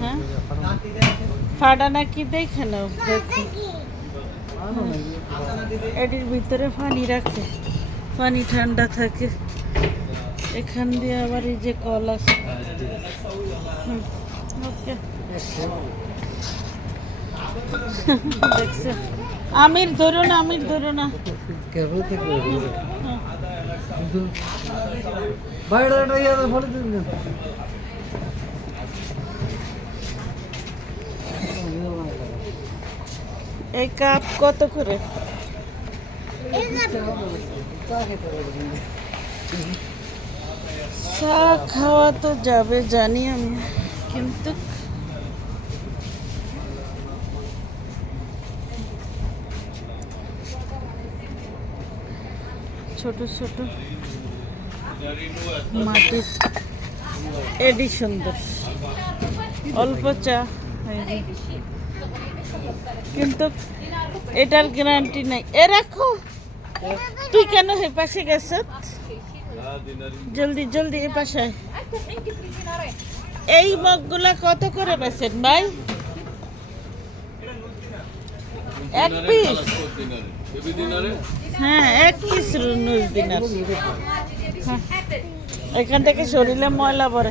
হ্যাঁ ফাটা নাকি দেখে নাও এটির ভিতরে পানি রাখে পানি ঠান্ডা থাকে। এখান দিয়ে আবার এই যে কল আছে। দেখছ। আমির ধরো না আমির ধরো না। হ্যাঁ। বাইরে এই কাপ কত করে? চা খাওয়া তো যাবে জানি আমি। কিন্তু ছোট ছোট। মাটির এডি সুন্দর অল্প চা। কিন্তু এটার গ্যারান্টি নাই। এ রাখো। তুই কেন হে পাশে গেছ? জলদি জলদি এ পাশে এই মগগুলা কত করে বেছেন ভাই? এক পিস? হ্যাঁ এক পিস নুজ দিনার হ্যাঁ। এখান থেকে শরীরে ময়লা পড়ে।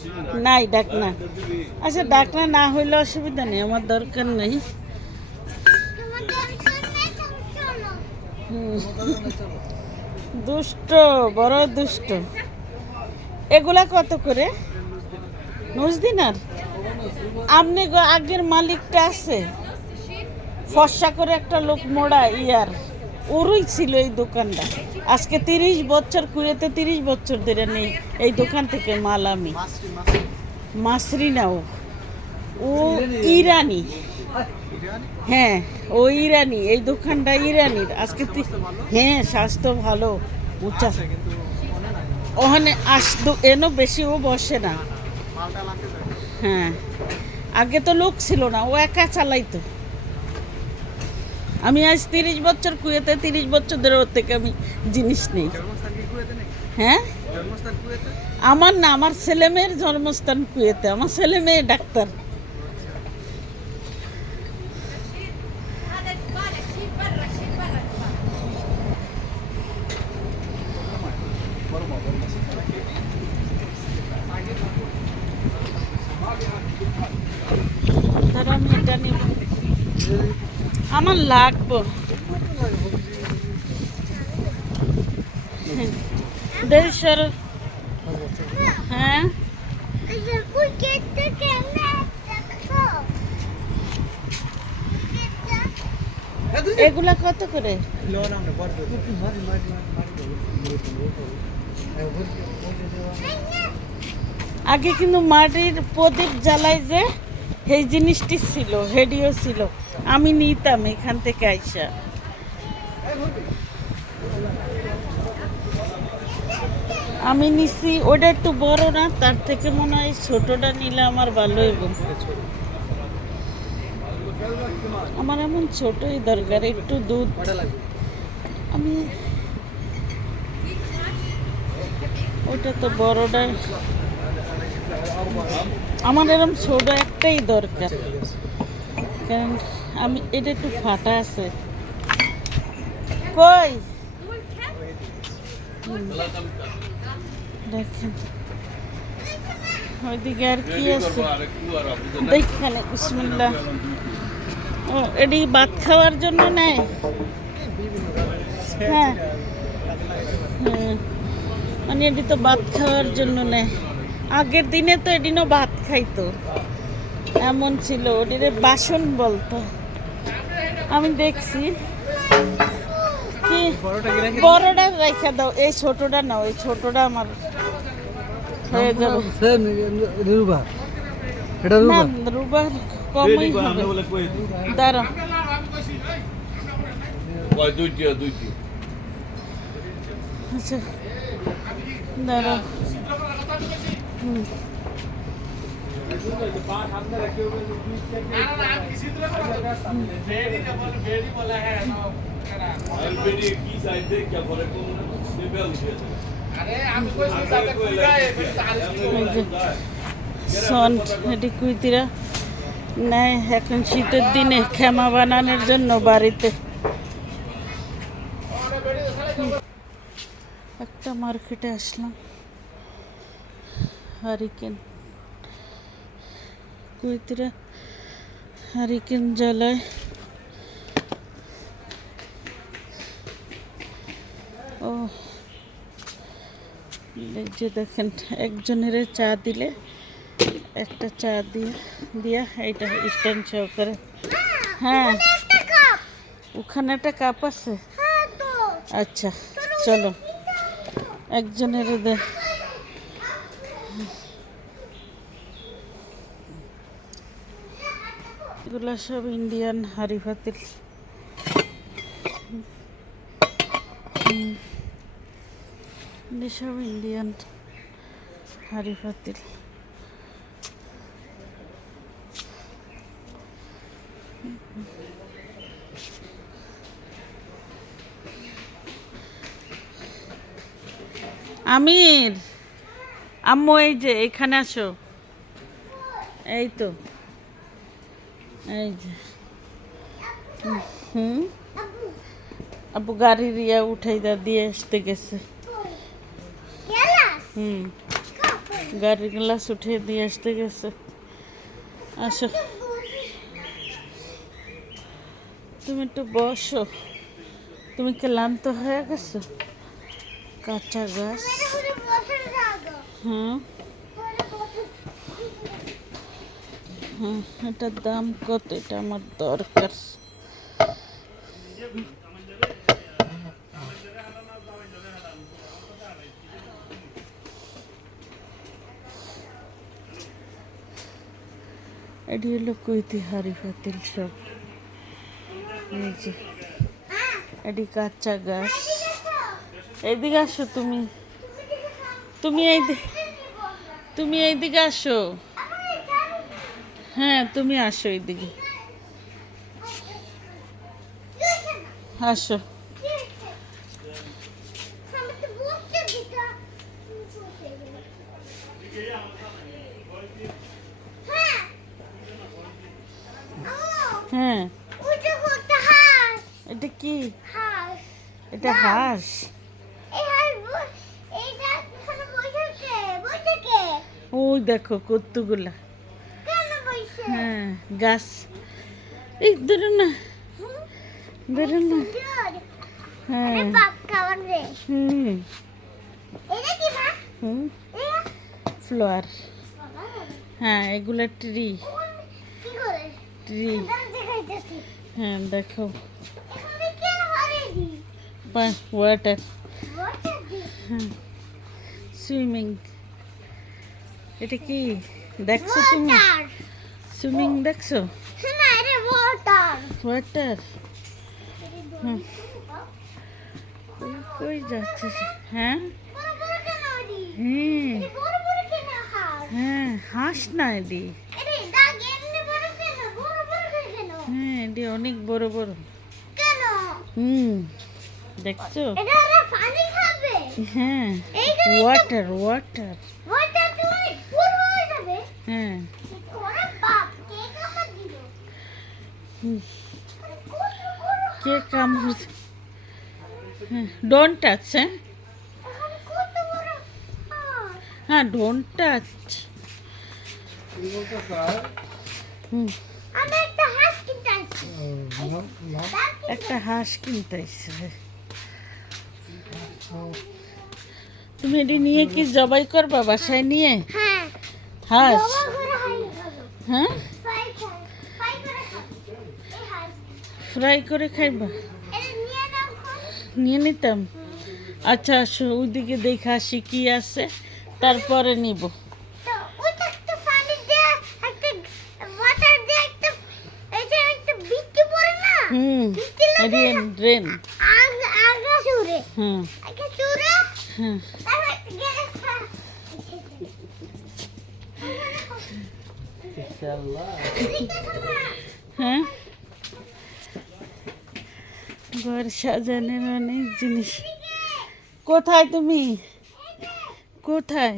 নাই ডাকনা আচ্ছা ডাকনা না হইলে অসুবিধা নেই, আমার দরকার নেই। দুষ্ট বড় দুষ্ট। এগুলা কত করে? নজদিনার? আপনি আগের মালিকটা আছে। ফর্সা করে একটা লোক মোড়া ইয়ার। ওরই ছিল এই দোকানটা। আজকে তিরিশ বছর কুয়েতে তিরিশ বছর ধরে নেই। এই দোকান থেকে মাল আমি। মাসরি না ও। ও ইরানি। হ্যাঁ ও ইরানি। এই দোকানটা ইরানির। আজকে হ্যাঁ স্বাস্থ্য ভালো। উঁচা ওখানে আসতো, এনো বেশি ও বসে না। হ্যাঁ। আগে তো লোক ছিল না, ও একা চালাইতো। আমি আজ তিরিশ বছর কুয়েতে তিরিশ বছর ধরে ওর থেকে আমি জিনিস নেই। হ্যাঁ? আমার না আমার ছেলে মেয়ের জন্মস্থান কুয়েতে। আমার ছেলে মেয়ে ডাক্তার। আমার লাগবো। হ্যাঁ। হ্যাঁ। এগুলা কত করে? আগে কিন্তু মাটির প্রদীপ জ্বালাই যে সেই জিনিসটি ছিল হেডিও ছিল। আমি নিতাম এখান থেকে আইসা। আমি নিছি, ওটা একটু বড় না, তার থেকে মনে হয় ছোটটা নিলে আমার ভালো এবং আমার এমন ছোটই দরকার, একটু দুধ। আমি ওটা তো বড়টা আমার এরকম ছোট একটাই দরকার। কারণ আমি এটা একটু ফাটা আছে। কই? দেখেন। ওইদিকে আর কি আছে? দেখেন বিসমিল্লা ও এটি ভাত খাওয়ার জন্য নেয়? হ্যাঁ। হ্যাঁ মানে এটি তো ভাত খাওয়ার জন্য নেয়। আগের দিনে তো এদিনও ভাত খাইতো। এমন ছিল ওটিরে বাসন বলতো। আমি দেখছি। কি? বড়টা রেখে দাও এই ছোটটা নাও এই ছোটটা আমার হয়ে যাবে। রুবা। এটা না রুবা কমই হবে। কয় দুইটি দুইটি। আচ্ছা দাঁড়াও। হুম। আর বেডি কি সাইড দেখ क्या বলে কোন সিবেল দিয়েছে সন এটি কুইতিরা নেয় এখন শীতের দিনে খেমা বানানোর জন্য বাড়িতে একটা মার্কেটে আসলাম হারিকেন কুইতিরা হারিকেন জ্বালায় ও এই যে দেখেন একজনের চা দিলে একটা চা দিয়ে দিয়া এইটা স্ট্যান্ড সহকারে হ্যাঁ ওখানে একটা কাপ আছে আচ্ছা চলো একজনের দে এগুলো সব ইন্ডিয়ান হাড়ি পাতিল সব ইন্ডিয়ান হাড়ি পাতিল আমির, আম্মু, এই যে এখানে আসো। এই তো। এই যে। হুম। আব্বু গাড়ির ইয়া উঠাই দা, দিয়ে আসতে গেছে। হুম। গাড়ির গ্লাস উঠে দিয়ে আসতে গেছে। আসো। তুমি একটু বসো। তুমি ক্লান্ত হয়ে গেছো? কাঁচা গাছ। হুম। হুম, এটার দাম কত? এটা আমার দরকার। এটি হলো কৈতিহারি পাতিল সব। এই যে, এটি কাঁচা গাছ। এইদিকে আসো তুমি। তুমি এই তুমি এইদিকে আসো। হ্যাঁ তুমি আসো এইদিকে আসো। হ্যাঁ। এটা কি? এটা হাঁস। দেখো কত্তুগুলা হ্যাঁ গাছ। এই ধরো না। ধরো না। হ্যাঁ। হুম। হুম ফ্লোয়ার। হ্যাঁ এগুলো ট্রি ট্রি হ্যাঁ দেখো। ওয়াটার হ্যাঁ। সুইমিং এটা কি? দেখছ তুমি? সুইমিং দেখছ? ওয়াটার। কই যাচ্ছে হ্যাঁ? হ্যাঁ। হ্যাঁ হাঁস না এদি। হ্যাঁ অনেক বড় বড়। হুম দেখছ? হ্যাঁ ওয়াটার ওয়াটার হ্যাঁ হুম, কে কামড় ডোন্ট টাচ হ্যাঁ? হ্যাঁ ডোন্ট টাচ একটা হাঁস কিনতে আসছি তুমি এটি নিয়ে কি জবাই করবা বাসায় নিয়ে? হ্যাঁ। হাঁস। হ্যাঁ ফ্রাই খাই ফ্রাই করে খাব এই হাঁস ফ্রাই করে খাইবা? নিয়ে নাও এখন। নিয়ে নিতাম। আচ্ছা আসো ওইদিকে দেখে আসি কি আছে। তারপরে নিব। তো ওইটা একটা পানি দিয়ে একটা ঘর সাজানোর অনেক জিনিস। কোথায় তুমি? কোথায়?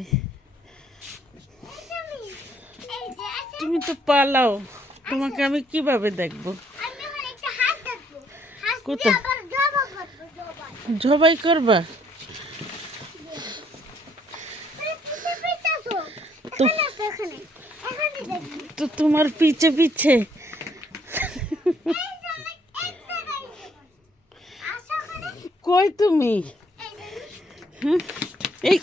তুমি তো পালাও। তোমাকে আমি কীভাবে দেখব? কোথায়? জবাই করবা? তো তোমার পিছে পিছে এই যে অনেক এক জায়গায় আসো এখানে কই তুমি? এই